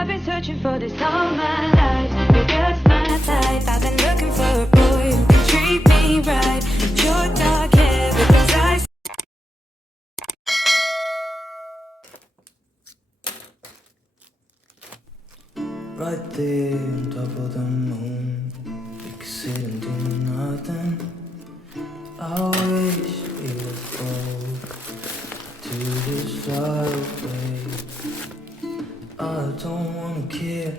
I've been searching for this all my life. You're just my type. I've been looking for a boy who can treat me right. Your dark hair with those eyes. Right there on top of the moon, we could sit and do nothing. I wish we were both to this far away. I don't wanna care,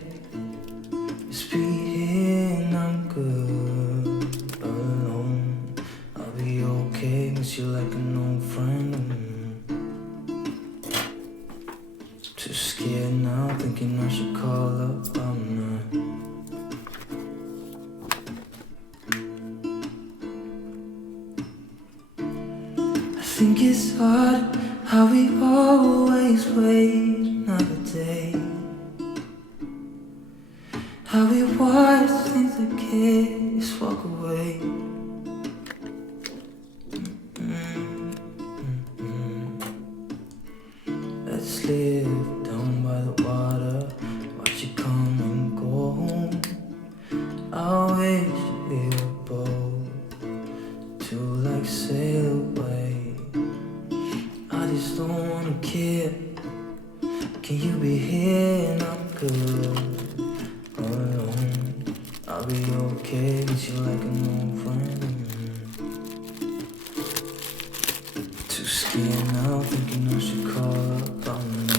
just be here and I'm good alone. I'll be okay, miss you like an old friend. Too scared now, thinking I should call up, I'm not. I think it's hard how we always wait another day. How we watch things that kids walk away. Let's live down by the water, watch it come and go home. I wish we were both to like sail away. I just don't wanna care. Can you be here and I'm good alone? I'll be okay, miss you like an old friend. Too scared now, thinking I should call up, I'm not.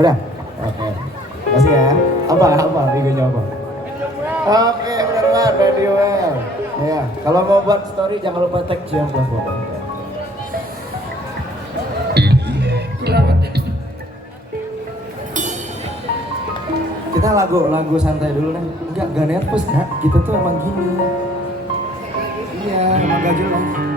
Udah? Oke. Masih ya? Apa? Videonya apa? Oke, benar-benar ready well. Ya, kalau mau buat story jangan lupa tag jam foto. Kita lagu santai dulu nih. Enggak nervous kak. Kita tuh emang gini. Iya, emang gak jelas.